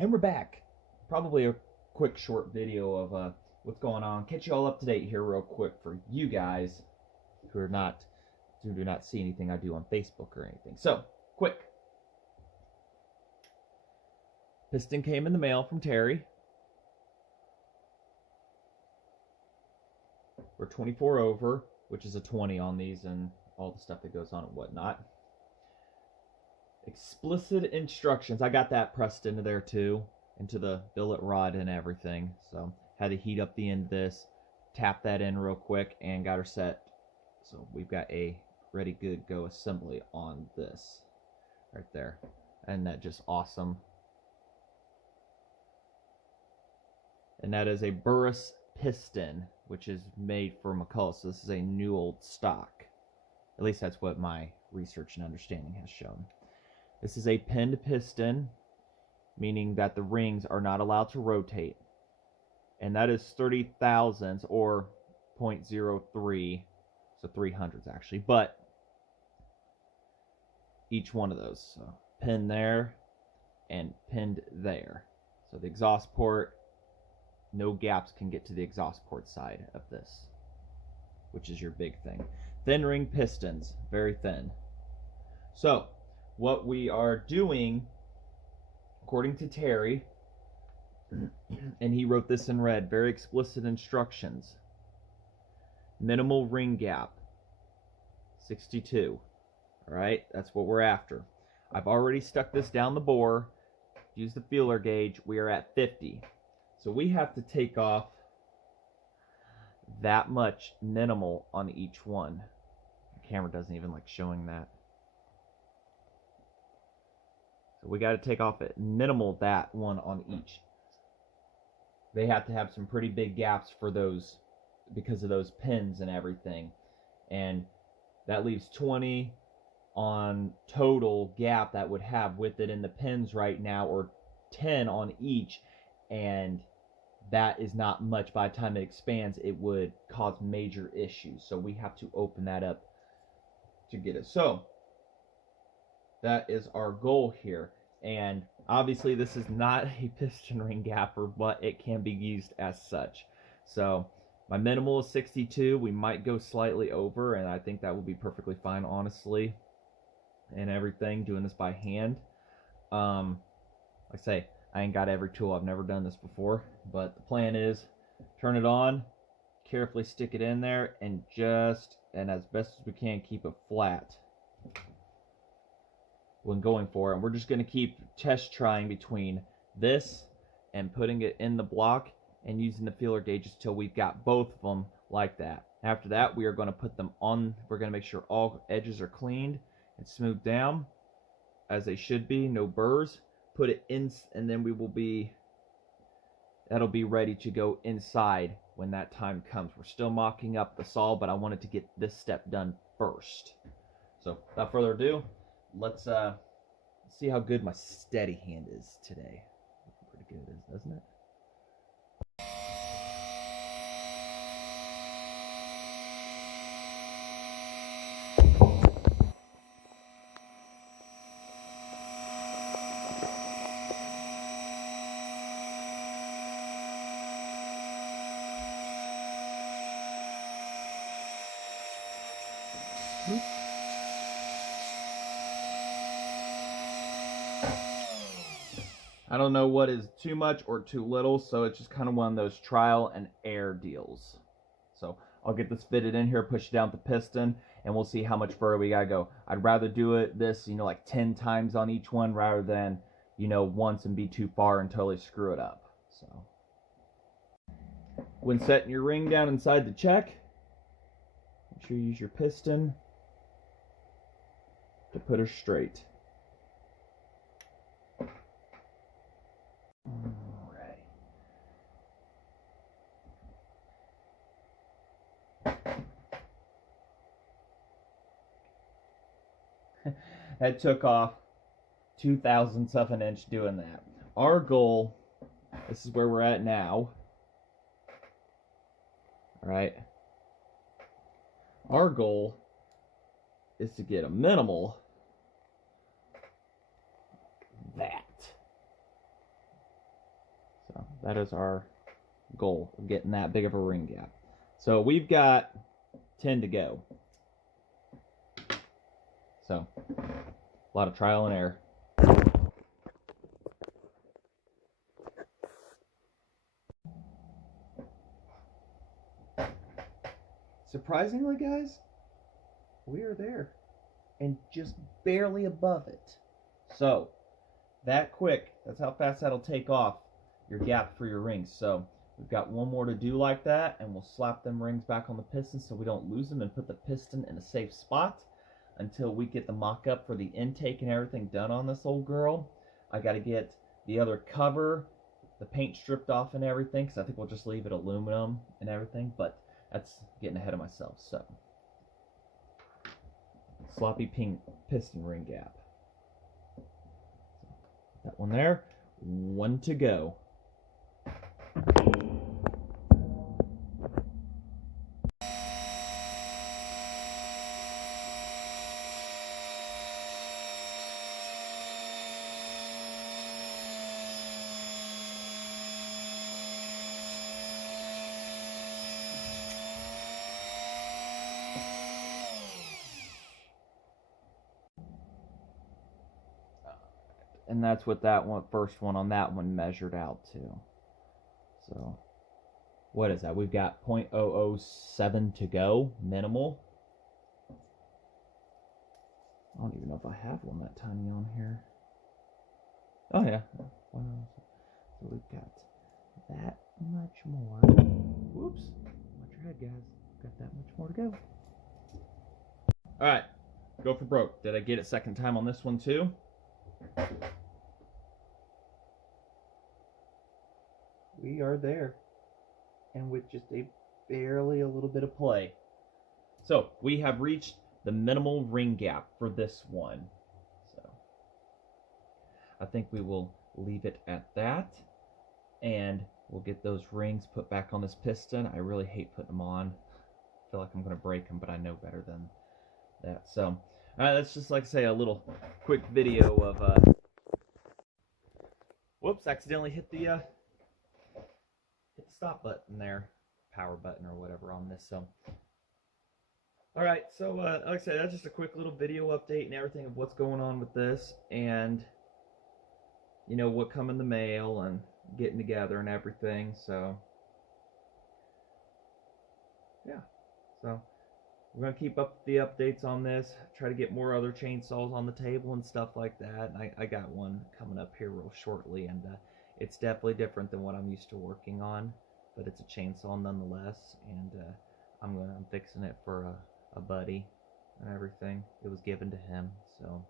And we're back. Probably a quick short video of what's going on. Catch you all up to date here real quick for you guys who do not see anything I do on Facebook or anything. So, quick. Piston came in the mail from Terry. We're 24 over, which is a 20 on these and all the stuff that goes on and whatnot. Explicit instructions. I got that pressed into there too, into the billet rod and everything. So had to heat up the end of this, tap that in real quick, and got her set. So we've got a ready, good, go assembly on this right there. And that just awesome. And that is a Burris piston, which is made for McCulloch. So this is a new old stock. At least that's what my research and understanding has shown. This is a pinned piston, meaning that the rings are not allowed to rotate. And that is 30 thousandths or 0.03, so 300s actually. But each one of those, so pinned there and pinned there. So the exhaust port, no gaps can get to the exhaust port side of this, which is your big thing. Thin ring pistons, very thin. So what we are doing, according to Terry, and he wrote this in red, very explicit instructions. Minimal ring gap, 62. All right, that's what we're after. I've already stuck this down the bore, used the feeler gauge. We are at 50. So we have to take off that much minimal on each one. The camera doesn't even like showing that. So we got to take off at minimal that one on each. They have to have some pretty big gaps for those because of those pins and everything. And that leaves 20 on total gap that would have with it in the pins right now, or 10 on each. And that is not much. By the time it expands, it would cause major issues. So we have to open that up to get it. So that is our goal here. And obviously this is not a piston ring gapper, but it can be used as such. So my minimal is 62. We might go slightly over, and I think that will be perfectly fine, honestly, and everything, doing this by hand. Like I say, I ain't got every tool. I've never done this before, but the plan is turn it on, carefully stick it in there, and as best as we can, keep it flat when going for it. And we're just going to keep test trying between this and putting it in the block and using the feeler gauges till we've got both of them like that. After that, we are going to put them on. We're going to make sure all edges are cleaned and smoothed down as they should be, no burrs. Put it in, and then that'll be ready to go inside when that time comes. We're still mocking up the saw, but I wanted to get this step done first. So without further ado, let's see how good my steady hand is today. Pretty good, doesn't it? I don't know what is too much or too little, so it's just kind of one of those trial and error deals. So I'll get this fitted in here, push it down with the piston, and we'll see how much further we gotta go. I'd rather do this, like 10 times on each one rather than, once and be too far and totally screw it up. So when setting your ring down inside the check, make sure you use your piston to put her straight. That took off 2/1000ths of an inch doing that. Our goal, this is where we're at now. All right. Our goal is to get a minimal that. that is our goal of getting that big of a ring gap. So we've got 10 to go. So a lot of trial and error. Surprisingly, guys, we are there and just barely above it. So that quick, that's how fast that'll take off your gap for your rings. So we've got one more to do like that, and we'll slap them rings back on the piston so we don't lose them and put the piston in a safe spot until we get the mock-up for the intake and everything done on this old girl. I got to get the other cover, the paint stripped off and everything, because I think we'll just leave it aluminum and everything, but that's getting ahead of myself. So sloppy pink piston ring gap. That one there, one to go. And that's what that one, first one on that one measured out to. So what is that? We've got 0.007 to go, minimal. I don't even know if I have one that tiny on here. Oh yeah. So we've got that much more. Whoops. Watch your head, guys. Got that much more to go. Alright. Go for broke. Did I get it second time on this one too? We are there, and with just barely a little bit of play. So we have reached the minimal ring gap for this one. So I think we will leave it at that, and we'll get those rings put back on this piston. I really hate putting them on. I feel like I'm going to break them, but I know better than that. So that's just, like I say, a little quick video of whoops, accidentally hit the stop button there, power button or whatever on this. So alright, so like I said, that's just a quick little video update and everything of what's going on with this, and you know what come in the mail and getting together and everything. So yeah, so we're going to keep up the updates on this, try to get more other chainsaws on the table and stuff like that. And I got one coming up here real shortly, and it's definitely different than what I'm used to working on, but it's a chainsaw nonetheless, and I'm fixing it for a buddy and everything. It was given to him, so,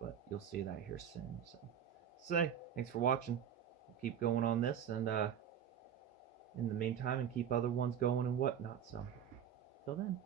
but you'll see that here soon. So thanks for watching. Keep going on this, and in the meantime, and keep other ones going and whatnot. So till then.